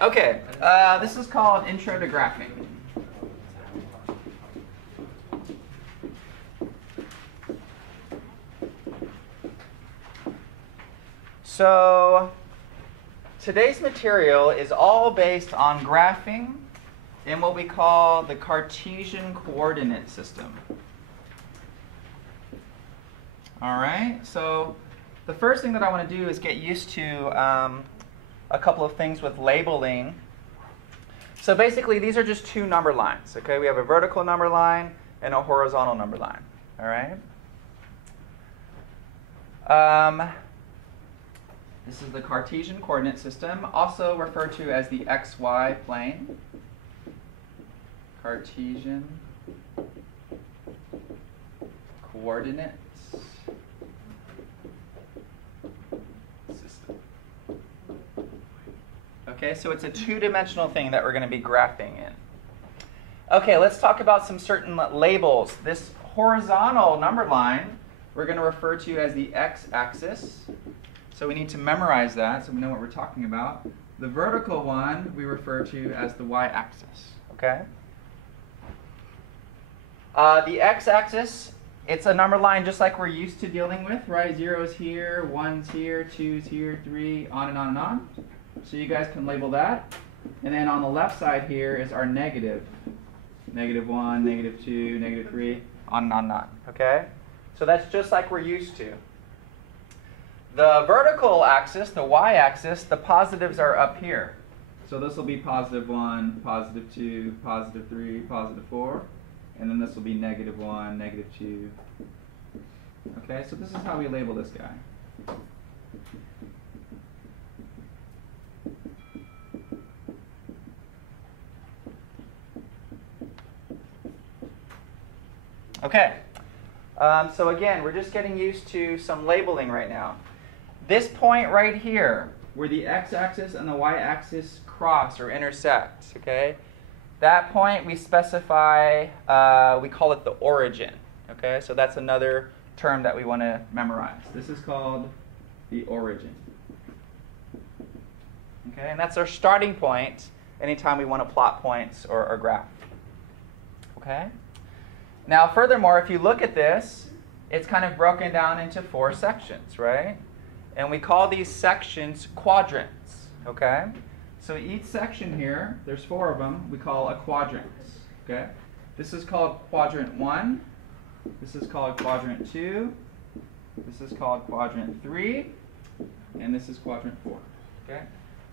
Okay, this is called Intro to Graphing. So today's material is all based on graphing in what we call the Cartesian coordinate system. All right, so the first thing that I want to do is get used to a couple of things with labeling. So basically, these are just two number lines. Okay, we have a vertical number line and a horizontal number line. All right. This is the Cartesian coordinate system, also referred to as the XY plane. Cartesian coordinates system. Okay, so it's a two-dimensional thing that we're going to be graphing in. Okay, let's talk about some certain labels. This horizontal number line we're going to refer to as the x-axis. So we need to memorize that so we know what we're talking about. The vertical one we refer to as the y-axis. Okay? The x-axis, it's a number line just like we're used to dealing with, right? 0's here, 1's here, 2's here, 3, on and on and on. So you guys can label that. And then on the left side here is our negative. Negative 1, negative 2, negative 3, on and on and on. Okay? So that's just like we're used to. The vertical axis, the y-axis, the positives are up here. So this will be positive 1, positive 2, positive 3, positive 4. And then this will be negative 1, negative 2. Okay, so this is how we label this guy. Okay, so again, we're just getting used to some labeling right now. This point right here, where the x-axis and the y-axis cross or intersect, okay? That point we specify, we call it the origin, okay? So that's another term that we want to memorize. This is called the origin. Okay, and that's our starting point anytime we want to plot points or graph. Okay? Now, furthermore, if you look at this, it's kind of broken down into 4 sections, right? And we call these sections quadrants, okay? So each section here, there's 4 of them, we call a quadrant, okay? This is called quadrant 1. This is called quadrant 2. This is called quadrant 3. And this is quadrant 4, okay?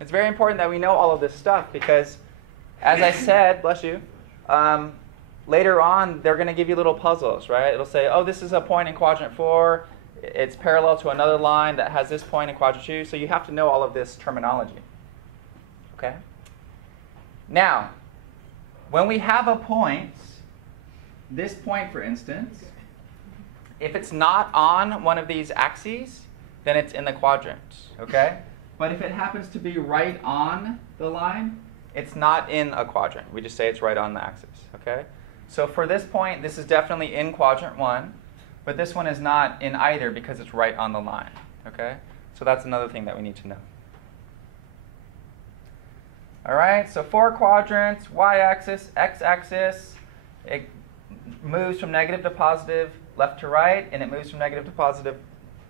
It's very important that we know all of this stuff because, as I said, bless you, later on, they're going to give you little puzzles, right? It'll say, oh, this is a point in quadrant 4. It's parallel to another line that has this point in quadrant 2. So you have to know all of this terminology. Okay? Now, when we have a point, this point, for instance, if it's not on one of these axes, then it's in the quadrant. Okay? But if it happens to be right on the line, it's not in a quadrant. We just say it's right on the axis. Okay? So for this point, this is definitely in quadrant 1, but this one is not in either because it's right on the line. Okay? So that's another thing that we need to know. All right, so 4 quadrants, y-axis, x-axis. It moves from negative to positive, left to right, and it moves from negative to positive,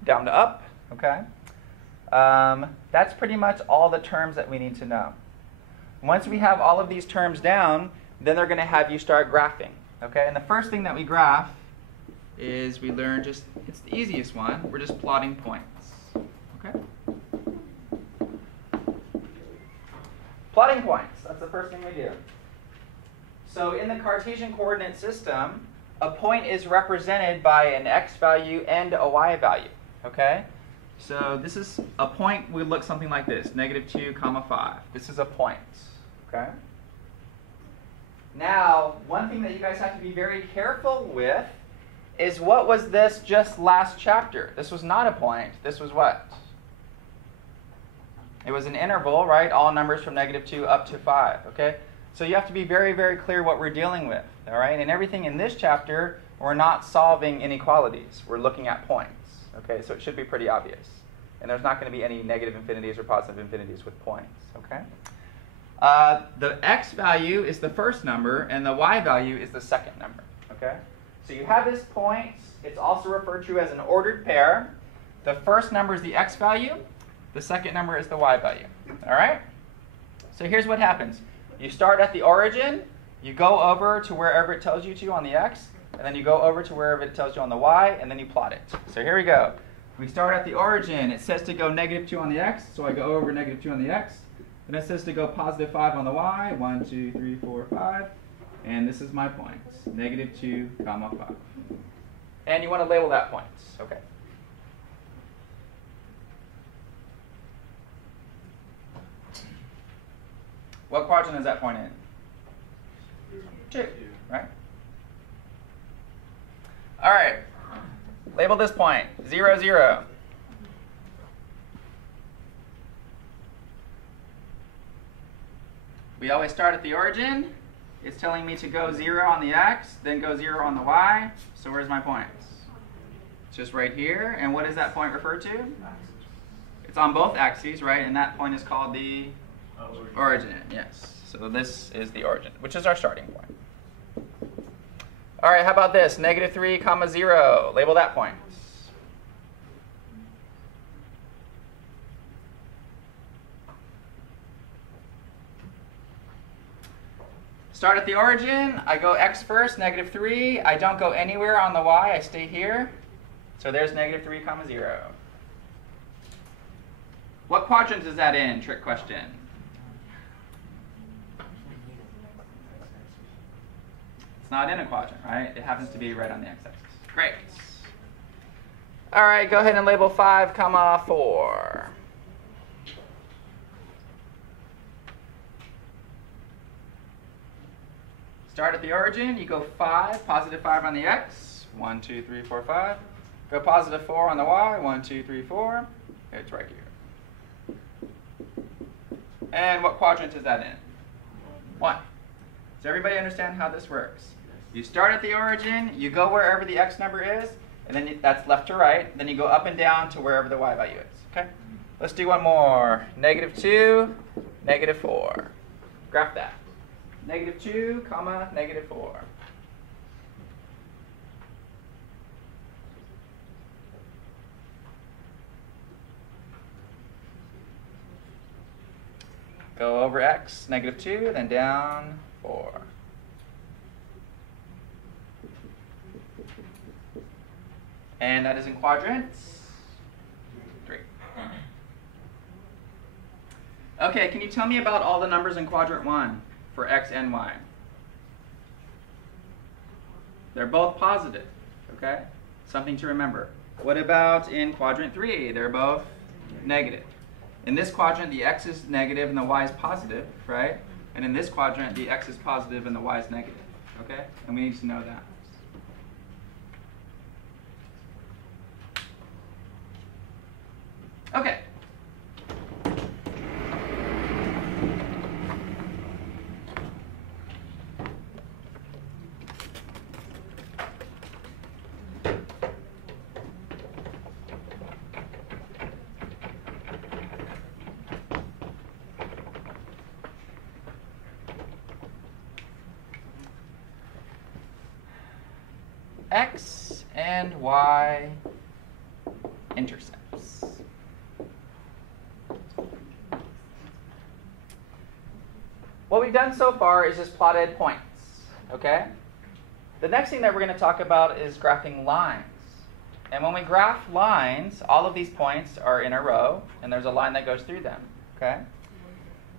down to up. Okay? That's pretty much all the terms that we need to know. Once we have all of these terms down, then they're going to have you start graphing. Okay? And the first thing that we graph is we learn just, it's the easiest one, we're just plotting points. Okay? Plotting points, that's the first thing we do. So in the Cartesian coordinate system, a point is represented by an x value and a y value. Okay? So this is a point would look something like this, -2, 5. This is a point. Okay? Now, one thing that you guys have to be very careful with is what was this just last chapter? This was not a point. This was what? It was an interval, right? All numbers from -2 up to 5. Okay? So you have to be very, very clear what we're dealing with. All right? And everything in this chapter, we're not solving inequalities. We're looking at points. Okay? So it should be pretty obvious. and there's not going to be any negative infinities or positive infinities with points. Okay. The x value is the first number, and the y value is the second number. Okay. So you have this point. It's also referred to as an ordered pair. The first number is the x value. The second number is the y value. All right? So here's what happens. You start at the origin. You go over to wherever it tells you to on the x. And then you go over to wherever it tells you on the y. And then you plot it. So here we go. We start at the origin. It says to go -2 on the x. So I go over -2 on the x. And it says to go +5 on the y. 1, 2, 3, 4, 5. And this is my point. -2, 5. And you want to label that point. Okay. What quadrant is that point in? 2, right? All right. Label this point 0, 0. We always start at the origin. It's telling me to go 0 on the x, then go 0 on the y. So where's my point? It's just right here. And what does that point refer to? It's on both axes, right? And that point is called the origin. Yes. So this is the origin, which is our starting point. All right, how about this? -3, 0. Label that point. Start at the origin. I go x first, -3. I don't go anywhere on the y. I stay here. So there's -3, 0. What quadrant is that in? Trick question. It's not in a quadrant, right? It happens to be right on the x-axis. Great. All right, go ahead and label 5, 4. Start at the origin. You go 5, +5 on the x. 1, 2, 3, 4, 5. Go +4 on the y. 1, 2, 3, 4. It's right here. And what quadrant is that in? 1. Does everybody understand how this works? You start at the origin. You go wherever the x number is. And then that's left to right. Then you go up and down to wherever the y value is. Okay? Let's do one more. -2, -4. Graph that. -2, -4. Go over x, -2, then down 4. And that is in quadrants 3. Okay, can you tell me about all the numbers in quadrant 1 for x and y? They're both positive, okay? Something to remember. What about in quadrant 3? They're both negative. In this quadrant, the x is negative and the y is positive, right? And in this quadrant, the x is positive and the y is negative, okay? And we need to know that. Okay. X and y intercepts. What we've done so far is just plotted points, okay? The next thing that we're going to talk about is graphing lines. And when we graph lines, all of these points are in a row, and there's a line that goes through them, okay?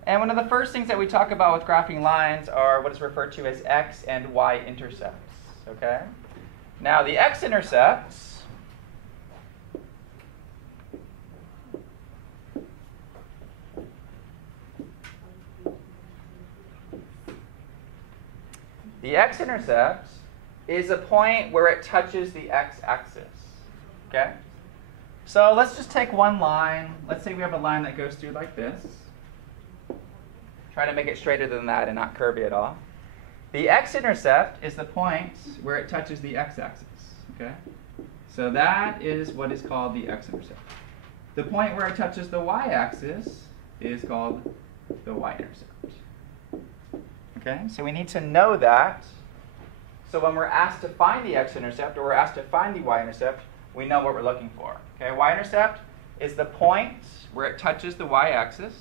And one of the first things that we talk about with graphing lines are what is referred to as x and y intercepts, okay? Now, the x-intercepts is a point where it touches the x-axis, okay? So let's just take one line. Let's say we have a line that goes through like this. Try to make it straighter than that and not curvy at all. The x-intercept is the point where it touches the x-axis, okay? So that is what is called the x-intercept. The point where it touches the y-axis is called the y-intercept. Okay, so we need to know that. So when we're asked to find the x-intercept or we're asked to find the y-intercept, we know what we're looking for. Okay, y-intercept is the point where it touches the y-axis.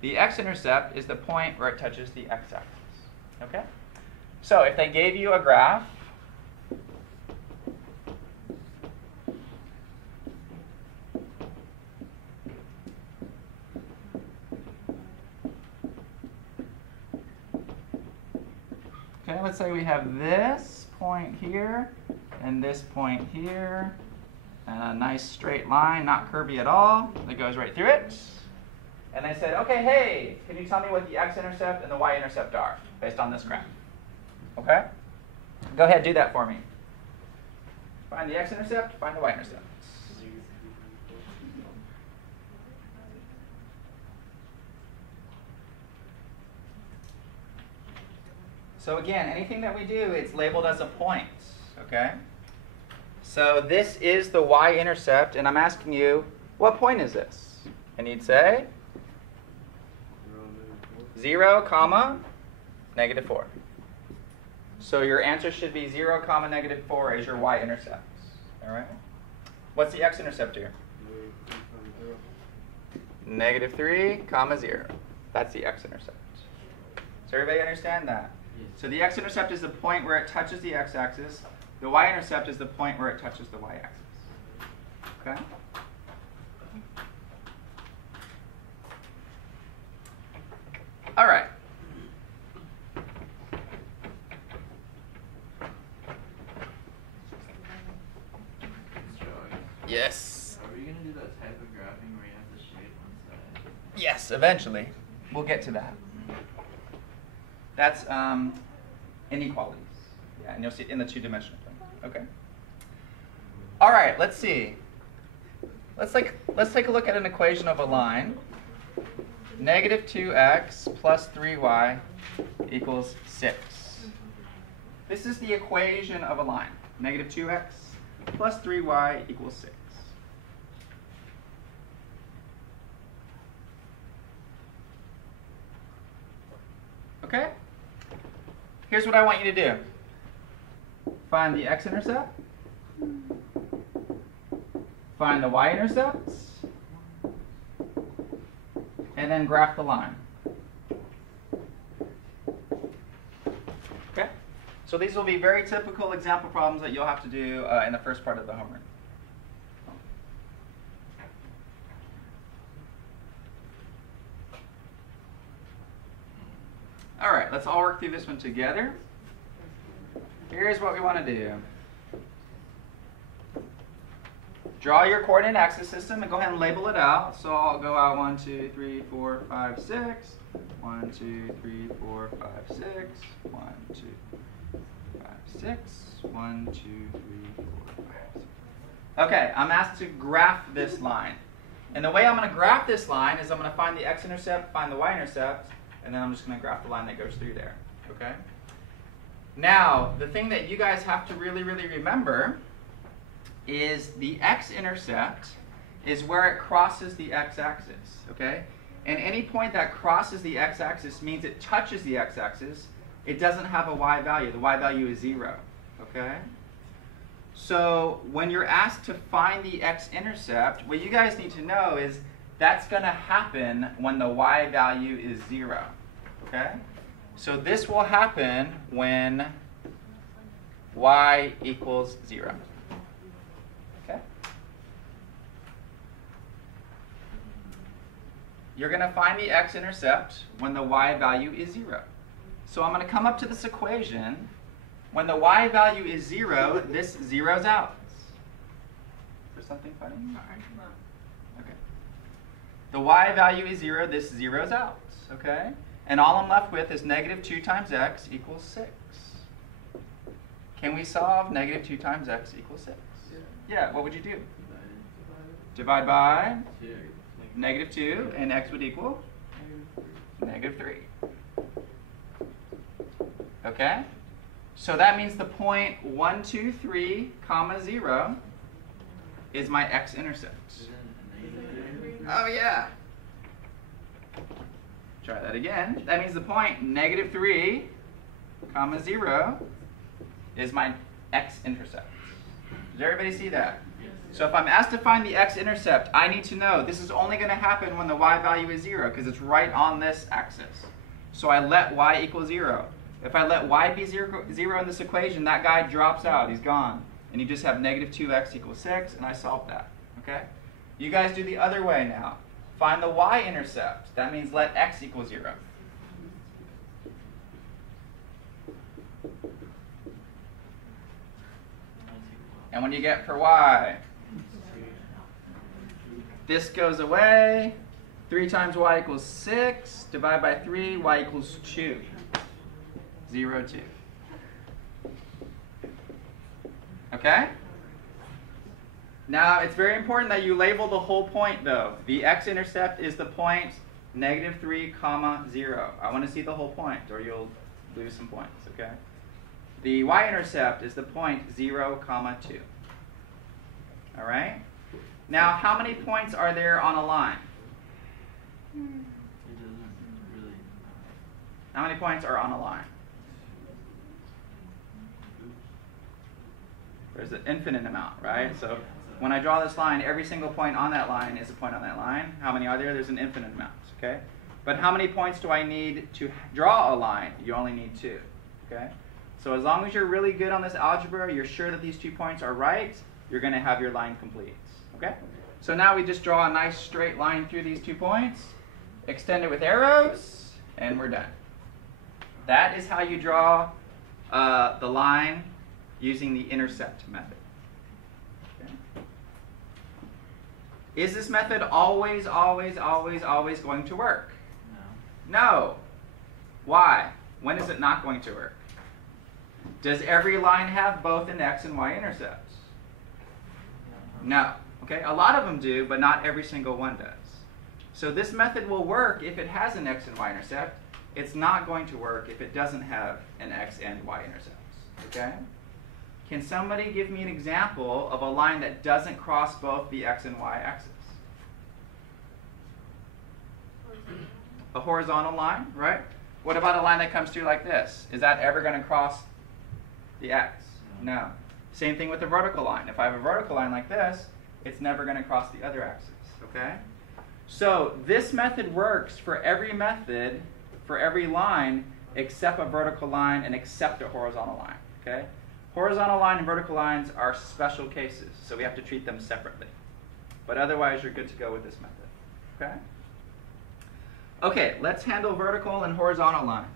The x-intercept is the point where it touches the x-axis. Okay? So if they gave you a graph, okay, let's say we have this point here and this point here, and a nice straight line, not curvy at all, that goes right through it. And they said, okay, hey, can you tell me what the x-intercept and the y-intercept are based on this graph? Okay? Go ahead, do that for me. Find the x-intercept, find the y-intercept. So again, anything that we do, it's labeled as a point, okay? So this is the y-intercept, and I'm asking you, what point is this? And you'd say 0, comma, negative 4. So your answer should be 0, comma, negative 4 is your y-intercept. All right? What's the x-intercept here? Negative 3, comma, 0. That's the x-intercept. Does everybody understand that? Yes. So the x-intercept is the point where it touches the x-axis. The y-intercept is the point where it touches the y-axis. Okay? All right. Yes. Are we going to do that type of graphing where you have to shade one side? Yes, eventually. We'll get to that. That's inequalities. Yeah, and you'll see it in the two-dimensional plane. Okay. All right, let's see. Let's take a look at an equation of a line. Negative 2x plus 3y equals 6. This is the equation of a line. Negative 2x plus 3y equals 6. Okay? Here's what I want you to do. Find the x-intercept. Find the y-intercept. And then graph the line. Okay? So these will be very typical example problems that you'll have to do in the first part of the homework. All right, let's all work through this one together. Here's what we want to do. Draw your coordinate axis system and go ahead and label it out. So I'll go out 1, 2, 3, 4, 5, 6. 1, 2, 3, 4, 5, 6. 1, 2, 5, 6. 1, 2, 3, 4, 5, 6. Okay, I'm asked to graph this line. And the way I'm going to graph this line is I'm going to find the x-intercept, find the y-intercept, and then I'm just going to graph the line that goes through there. Okay? Now, the thing that you guys have to really remember is the x-intercept is where it crosses the x-axis, okay? And any point that crosses the x-axis means it touches the x-axis. It doesn't have a y value. The y value is 0, okay? So when you're asked to find the x-intercept, what you guys need to know is that's going to happen when the y value is 0, okay? So this will happen when y equals 0. Okay? You're going to find the x-intercept when the y value is 0. So I'm going to come up to this equation. When the y value is 0, this zeroes out. Is there something funny? Okay. The y value is 0, this zeroes out. Okay? And all I'm left with is negative 2 times x equals 6. Can we solve negative 2 times x equals 6? Yeah, what would you do? Divide by negative 2, and x would equal negative 3. Okay? So that means the point 1, 2, 3, comma 0 is my x-intercept. Oh, yeah. Try that again. That means the point -3, 0 is my x-intercept. Does everybody see that? So if I'm asked to find the x-intercept, I need to know this is only going to happen when the y value is 0 because it's right on this axis. So I let y equal 0. If I let y be 0 in this equation, that guy drops out. He's gone. And you just have -2x equals 6, and I solved that. Okay? You guys do the other way now. Find the y-intercept. That means let x equal 0. And when you get for y, this goes away. 3 times y equals 6. Divide by 3, y equals 2. 0, 2. Okay? Now, it's very important that you label the whole point, though. The x-intercept is the point -3, 0. I want to see the whole point, or you'll lose some points, okay? The y-intercept is the point 0, 2. All right? Now, how many points are there on a line? It doesn't really. How many points are on a line? There's an infinite amount, right? So when I draw this line, every single point on that line is a point on that line. How many are there? There's an infinite amount, okay? But how many points do I need to draw a line? You only need 2, okay? So as long as you're really good on this algebra, you're sure that these 2 points are right, you're going to have your line complete, okay? So now we just draw a nice straight line through these 2 points, extend it with arrows, and we're done. That is how you draw the line using the intercept method. Okay. Is this method always going to work? No. No. Why? When is it not going to work? Does every line have both an x and y intercept? No. Okay, a lot of them do, but not every single one does. So this method will work if it has an x and y intercept. It's not going to work if it doesn't have an x and y intercepts. Okay? Can somebody give me an example of a line that doesn't cross both the x and y axis? A horizontal line, right? What about a line that comes through like this? Is that ever going to cross the x? No. Same thing with the vertical line. If I have a vertical line like this, it's never going to cross the other axis. Okay? So this method works for every method, for every line, except a vertical line and except a horizontal line. Okay? Horizontal line and vertical lines are special cases, so we have to treat them separately. But otherwise, you're good to go with this method. Okay? Okay, let's handle vertical and horizontal lines.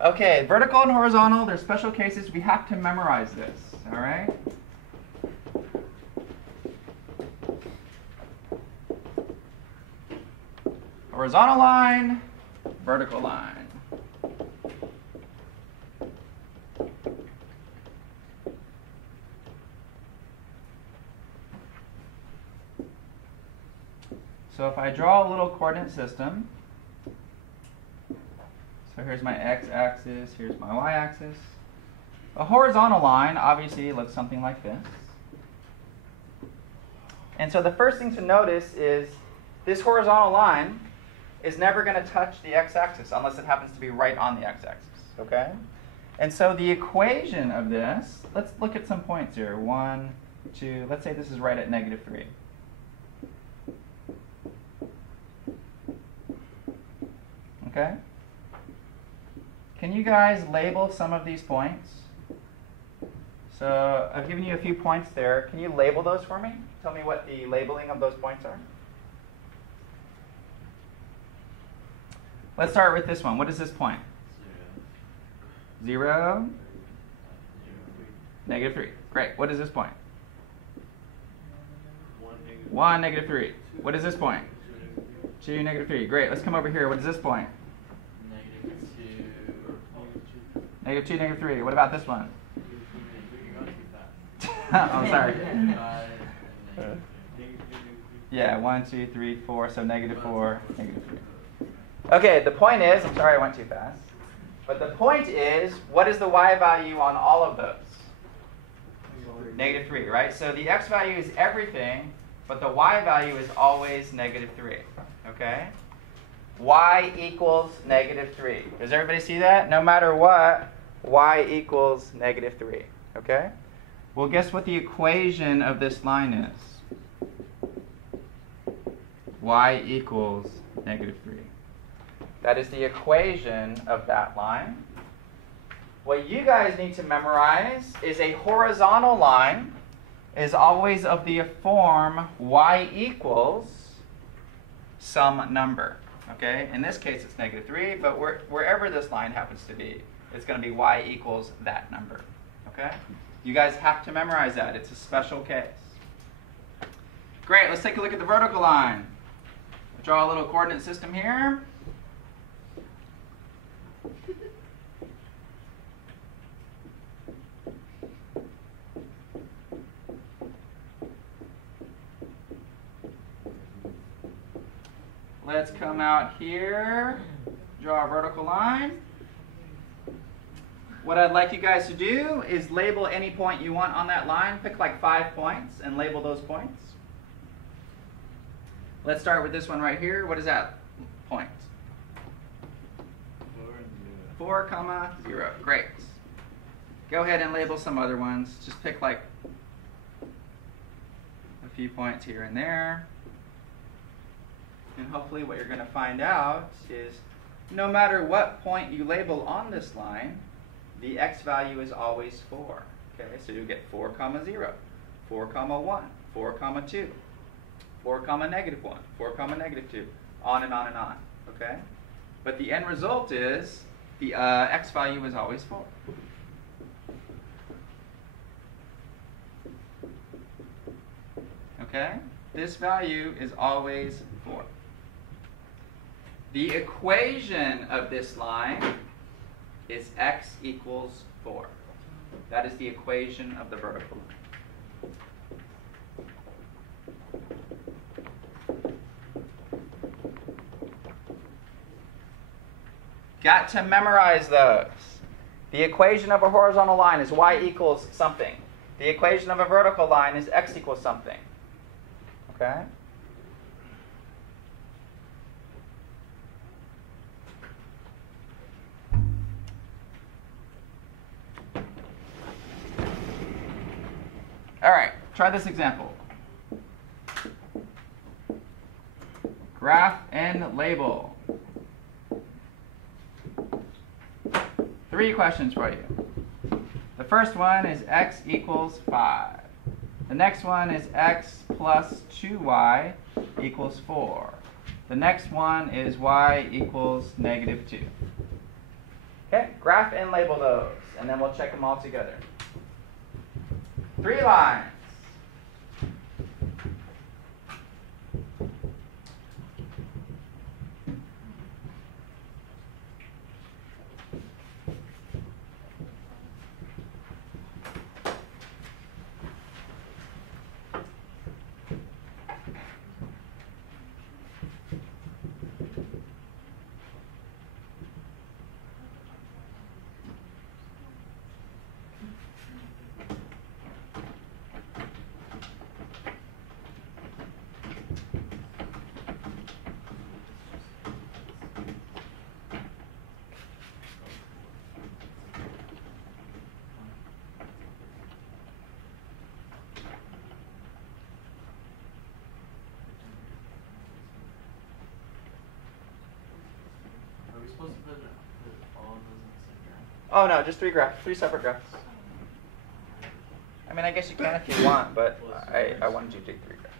Okay, vertical and horizontal, they're special cases. We have to memorize this, all right? Horizontal line, vertical line. So if I draw a little coordinate system, so here's my x-axis, here's my y-axis. A horizontal line obviously looks something like this. And so the first thing to notice is this horizontal line is never going to touch the x-axis unless it happens to be right on the x-axis, okay? And so the equation of this, let's look at some points here. 1, 2, let's say this is right at -3. Okay? Can you guys label some of these points? So I've given you a few points there. Can you label those for me? Tell me what the labeling of those points are. Let's start with this one. What is this point? 0. -3. Great. What is this point? 1, -3. What is this point? 2, -3. Great. Let's come over here. What is this point? -2. -2, -3. What about this one? I'm sorry. 5 and -3. Yeah, 1, 2, 3, 4, so -4, -3. Okay, the point is, I'm sorry I went too fast, but the point is, what is the y value on all of those? -3, right? So the x value is everything, but the y value is always -3, okay? Y equals -3. Does everybody see that? No matter what, y equals -3, okay? Well, guess what the equation of this line is? Y equals -3. That is the equation of that line. What you guys need to memorize is a horizontal line is always of the form y equals some number. Okay? In this case, it's -3, but wherever this line happens to be, it's going to be y equals that number. Okay? You guys have to memorize that. It's a special case. Great. Let's take a look at the vertical line. Draw a little coordinate system here. Let's come out here, draw a vertical line. What I'd like you guys to do is label any point you want on that line. Pick like 5 points and label those points. Let's start with this one right here. What is that point? 4, 0. Great. Go ahead and label some other ones. Just pick like a few points here and there. And hopefully what you're going to find out is no matter what point you label on this line, the x value is always 4. Okay, so you get 4, 0, 4, 1, 4, 2, 4, -1, 4, -2, on and on and on. Okay? But the end result is the x value is always 4. Okay? This value is always 4. The equation of this line is x equals 4. That is the equation of the vertical line. Got to memorize those. The equation of a horizontal line is y equals something. The equation of a vertical line is x equals something. Okay? All right, try this example. Graph and label. 3 questions for you. The first one is x equals 5. The next one is x plus 2y equals 4. The next one is y equals -2. Okay, graph and label those, and then we'll check them all together. 3 lines. Are we supposed to put all of those in the same graph? Oh no, just 3 separate graphs. I mean, I guess you can if you want, but I wanted you to take 3 graphs.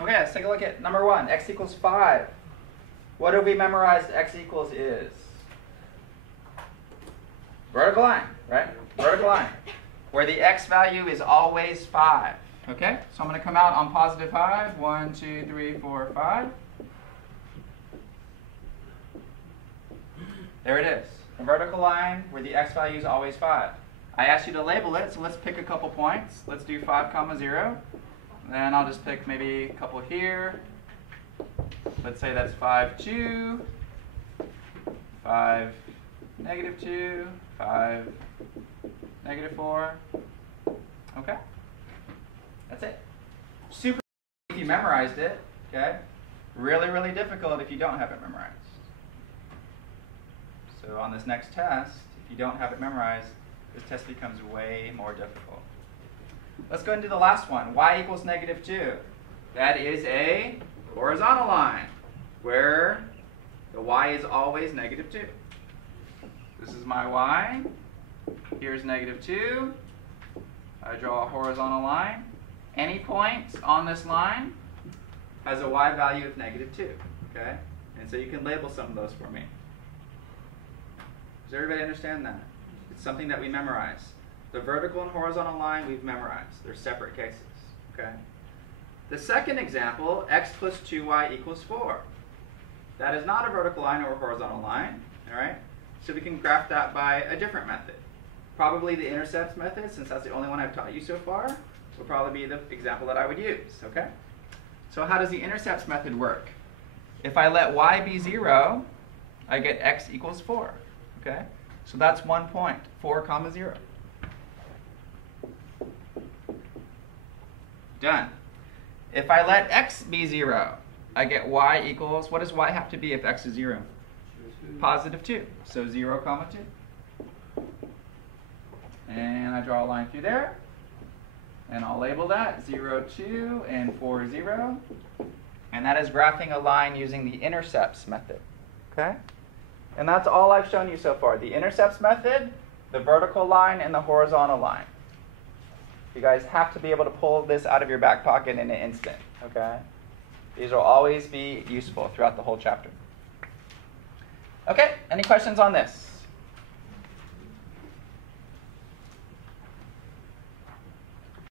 Okay, let's take a look at number 1, x equals 5. What have we memorized x equals is? Vertical line, right? Vertical line. Where the x value is always 5. Okay, so I'm going to come out on positive 5. 1, 2, 3, 4, 5. There it is. A vertical line where the x value is always 5. I asked you to label it, so let's pick a couple points. Let's do 5, 0. Then I'll just pick maybe a couple here. Let's say that's 5, 2, 5, negative 2, 5, negative 4. Okay? That's it. Super if you memorized it, okay? Really, really difficult if you don't have it memorized. So on this next test, if you don't have it memorized, this test becomes way more difficult. Let's go into the last one. Y equals negative 2. That is a horizontal line where the y is always negative 2. This is my y. Here's negative 2. I draw a horizontal line. Any point on this line has a y value of negative 2. Okay? And so you can label some of those for me. Does everybody understand that? It's something that we memorize. The vertical and horizontal line we've memorized. They're separate cases. Okay? The second example, x plus 2y equals 4. That is not a vertical line or a horizontal line. All right? So we can graph that by a different method. Probably the intercepts method, since that's the only one I've taught you so far, will probably be the example that I would use. Okay? So how does the intercepts method work? If I let y be 0, I get x equals 4. Okay? So that's 1 point, 4, 0. Done. If I let x be 0, I get y equals, what does y have to be if x is 0? Positive 2. So 0, 2. And I draw a line through there. And I'll label that 0, 2, and 4, 0. And that is graphing a line using the intercepts method. Okay? And that's all I've shown you so far. The intercepts method, the vertical line, and the horizontal line. You guys have to be able to pull this out of your back pocket in an instant. Okay? These will always be useful throughout the whole chapter. Okay, any questions on this?